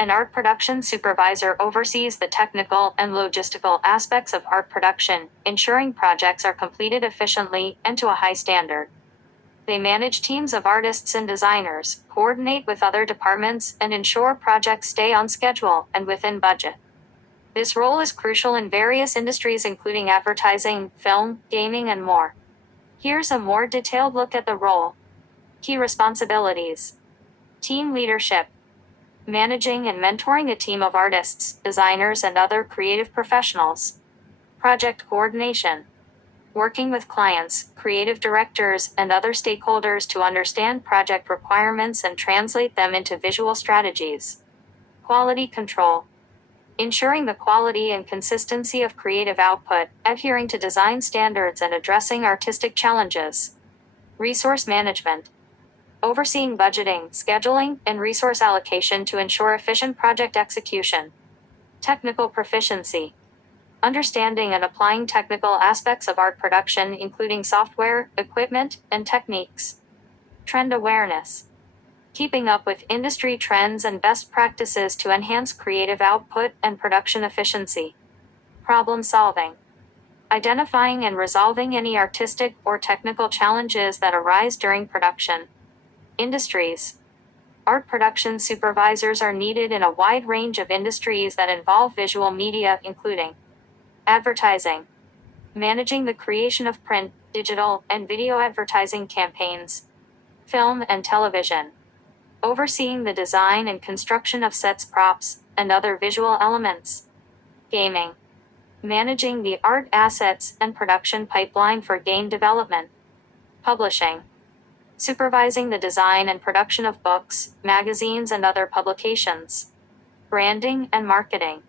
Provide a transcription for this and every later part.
An art production supervisor oversees the technical and logistical aspects of art production, ensuring projects are completed efficiently and to a high standard. They manage teams of artists and designers, coordinate with other departments, and ensure projects stay on schedule and within budget. This role is crucial in various industries including advertising, film, gaming, and more. Here's a more detailed look at the role. Key responsibilities. Team leadership. Managing and mentoring a team of artists, designers, and other creative professionals. Project coordination. Working with clients, creative directors, and other stakeholders to understand project requirements and translate them into visual strategies. Quality control. Ensuring the quality and consistency of creative output, adhering to design standards, and addressing artistic challenges. Resource management. Overseeing budgeting, scheduling, and resource allocation to ensure efficient project execution. Technical proficiency. Understanding and applying technical aspects of art production, including software, equipment, and techniques. Trend awareness. Keeping up with industry trends and best practices to enhance creative output and production efficiency. Problem solving. Identifying and resolving any artistic or technical challenges that arise during production. Industries. Art production supervisors are needed in a wide range of industries that involve visual media, including advertising. Managing the creation of print, digital, and video advertising campaigns. Film and television. Overseeing the design and construction of sets, props, and other visual elements. Gaming. Managing the art assets and production pipeline for game development. Publishing. Supervising the design and production of books, magazines, and other publications. Branding and marketing.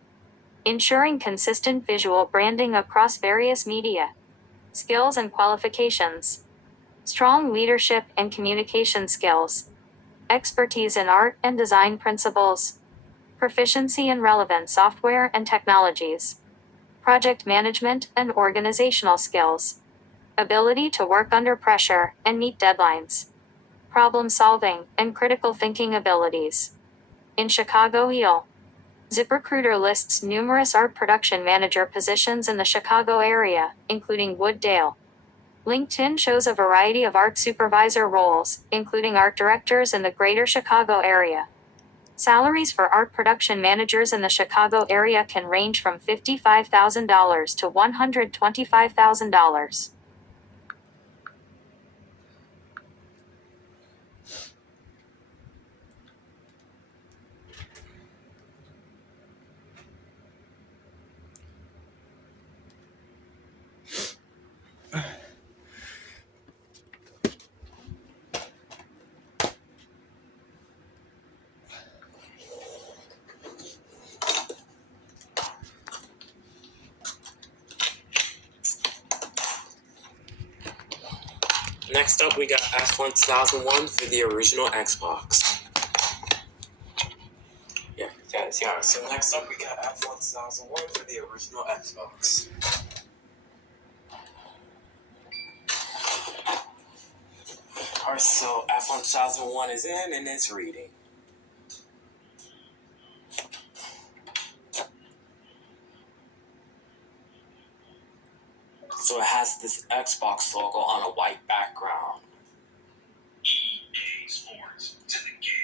Ensuring consistent visual branding across various media. Skills and qualifications. Strong leadership and communication skills. Expertise in art and design principles. Proficiency in relevant software and technologies. Project management and organizational skills. Ability to work under pressure and meet deadlines. Problem solving and critical thinking abilities. In Chicago, EL. ZipRecruiter lists numerous art production manager positions in the Chicago area, including Wooddale. LinkedIn shows a variety of art supervisor roles, including art directors in the greater Chicago area. Salaries for art production managers in the Chicago area can range from $55,000 to $125,000. Next up, we got F1 2001 for the original Xbox. Yeah. So next up, we got F1 2001 for the original Xbox. Alright, so F1 2001 is in and it's reading. So it has this Xbox logo on a white background. EA Sports to the game.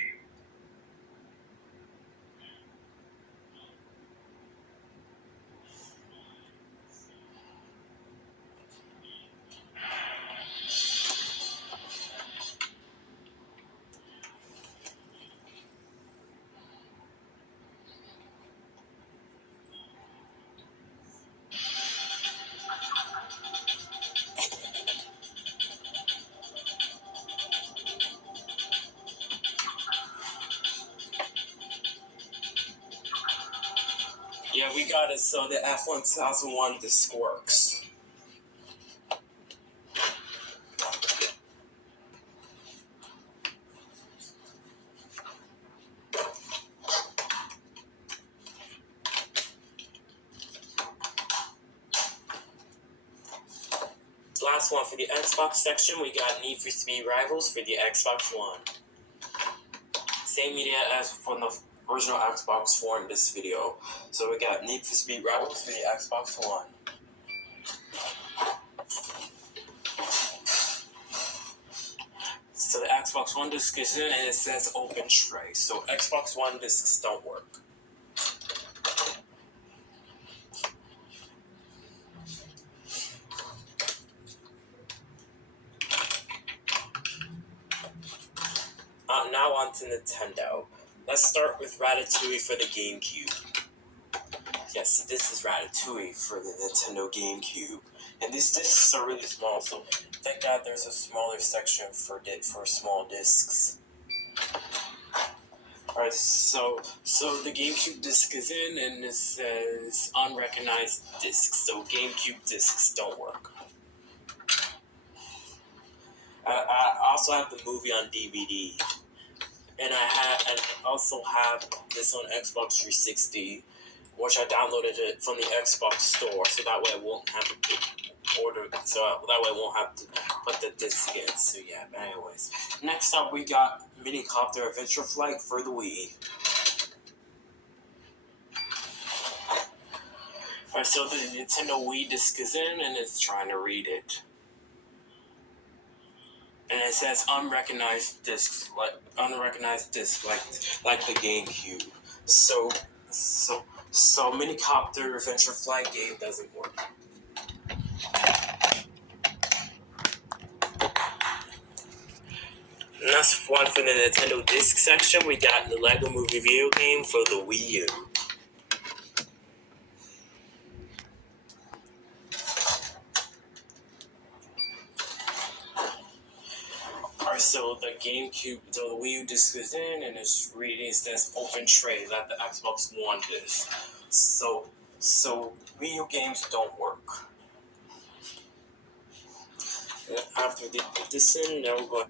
Yeah, we got it. So the F1 2001 disc works. Last one for the Xbox section, we got Need for Speed Rivals for the Xbox One. Same media as for the original Xbox for in this video. So we got Need for Speed Rebels for the Xbox One. So the Xbox One disc is in and it says open tray. So Xbox One discs don't work. Now on to Nintendo. Let's start with Ratatouille for the GameCube. Yes, this is Ratatouille for the Nintendo GameCube. And these discs are really small, so thank God there's a smaller section for small discs. Alright, so the GameCube disc is in and it says unrecognized discs, so GameCube discs don't work. I also have the movie on DVD. And I also have this on Xbox 360, which I downloaded it from the Xbox store, so that way I won't have to order, so that way I won't have to put the disc in. So yeah, but anyways. Next up, we got Minicopter Adventure Flight for the Wii. Alright, so the Nintendo Wii disc is in, and it's trying to read it. And it says unrecognized discs, like the GameCube. So Minicopter Adventure Flight game doesn't work. And that's one for the Nintendo disc section. We got the Lego Movie video game for the Wii U. Alright, so the Wii U disc is in, and it's reading says open tray, that the Xbox One disc. So Wii U games don't work. And after they put this in, now we're going.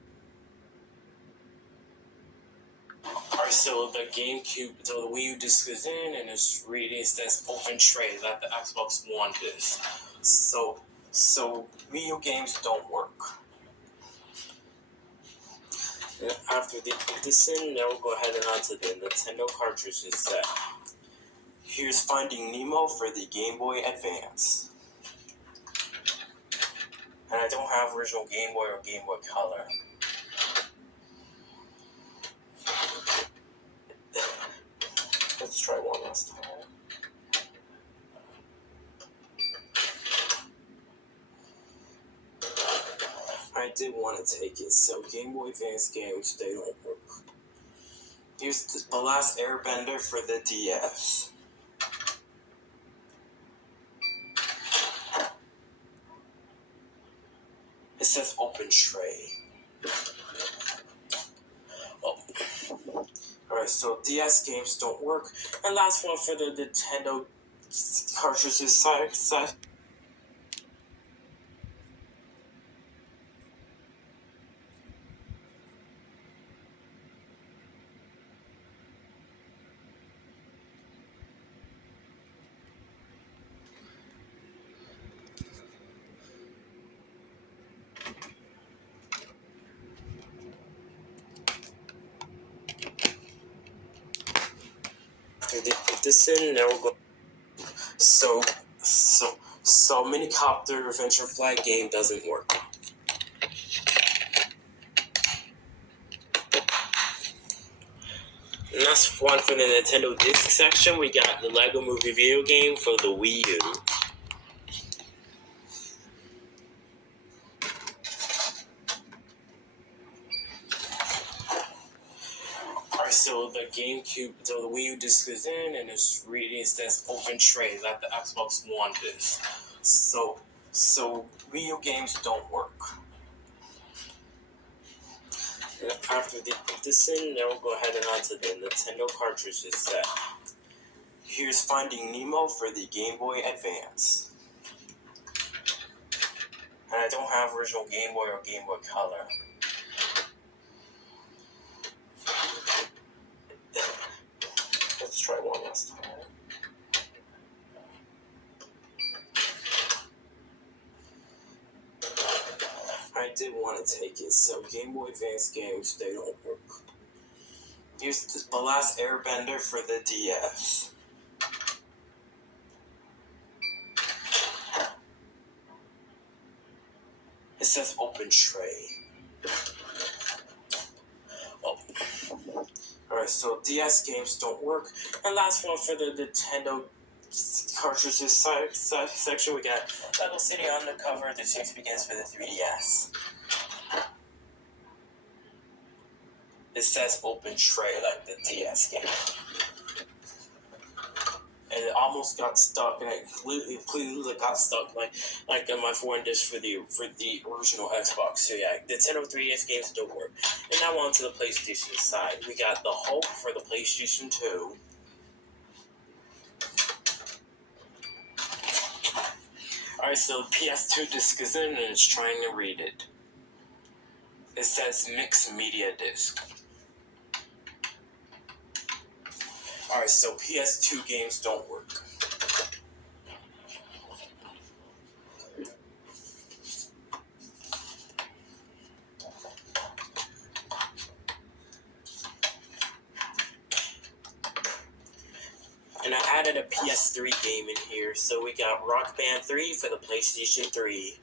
Alright, so the Wii U disc is in, and it's reading says open tray, that the Xbox One disc. So Wii U games don't work. And after they put this in, now we'll go ahead and onto the Nintendo cartridges set. Here's Finding Nemo for the Game Boy Advance. And I don't have original Game Boy or Game Boy Color. Let's try one last time. I did want to take it, so Game Boy Advance games, they don't work. Here's The Last Airbender for the DS. It says open tray. Oh. Alright, so DS games don't work. And last one for the Nintendo cartridges set. After they put this in, now we're going. So Minicopter Adventure Flight game doesn't work. And that's one for the Nintendo disc section. We got the Lego Movie video game for the Wii U. Alright, so the Wii U disc is in, and it's reading says open tray, that the Xbox One disc. So Wii U games don't work. And after they put this in, now we'll go ahead and onto the Nintendo cartridges set. Here's Finding Nemo for the Game Boy Advance. And I don't have original Game Boy or Game Boy Color. Let's try one last time. I did want to take it, so Game Boy Advance games, they don't work. Here's the last Airbender for the DS. It says open tray. Oh. Alright, so DS games don't work. And last one for the Nintendo cartridges section, we got Lego City Undercover, The Chase Begins for the 3DS. It says open tray like the DS game. And it almost got stuck, and it completely got stuck like in my foreign disc for the original Xbox. So yeah, Nintendo 3DS games don't work. And now on to the PlayStation side. We got the Hulk for the PlayStation 2. Alright, so the PS2 disc is in and it's trying to read it. It says mixed media disc. Alright, so PS2 games don't work. And I added a PS3 game in here, so we got Rock Band 3 for the PlayStation 3.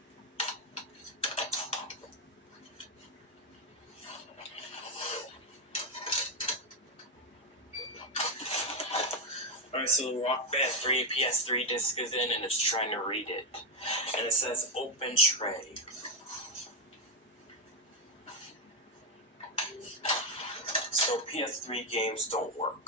Alright, so Rock Band 3 PS3 disc is in and it's trying to read it. And it says open tray. So PS3 games don't work.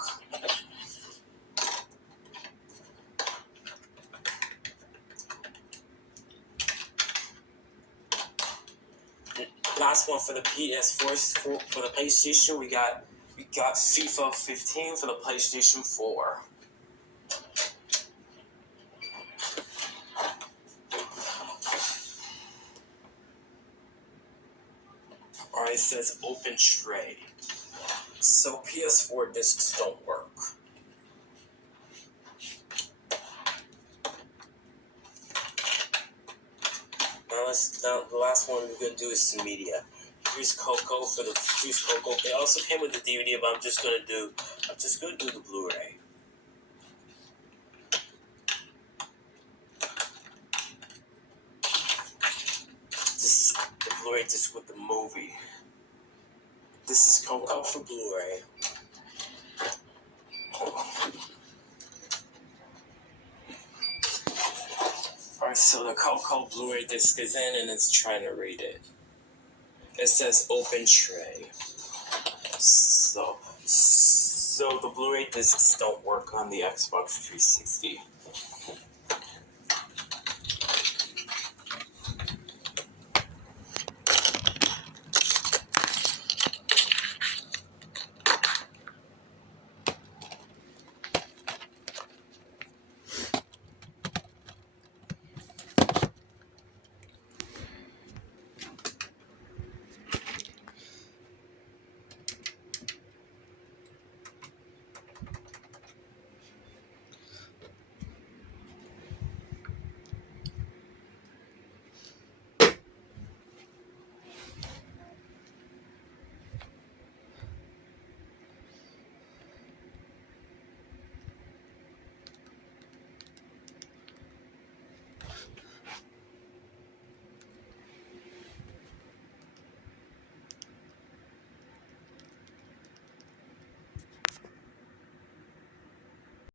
Last one for the PS4, for the PlayStation, we got FIFA 15 for the PlayStation 4. Alright, it says open tray. So PS4 discs don't work. Now the last one we're gonna do is some media. Here's Coco for the Coco. It also came with the DVD, but I'm just gonna do the Blu-ray. This is the Blu-ray disc with the movie. This is Coco for Blu-ray. Alright, so the Coco Blu-ray disc is in and it's trying to read it. It says open tray. So the Blu-ray discs don't work on the Xbox 360.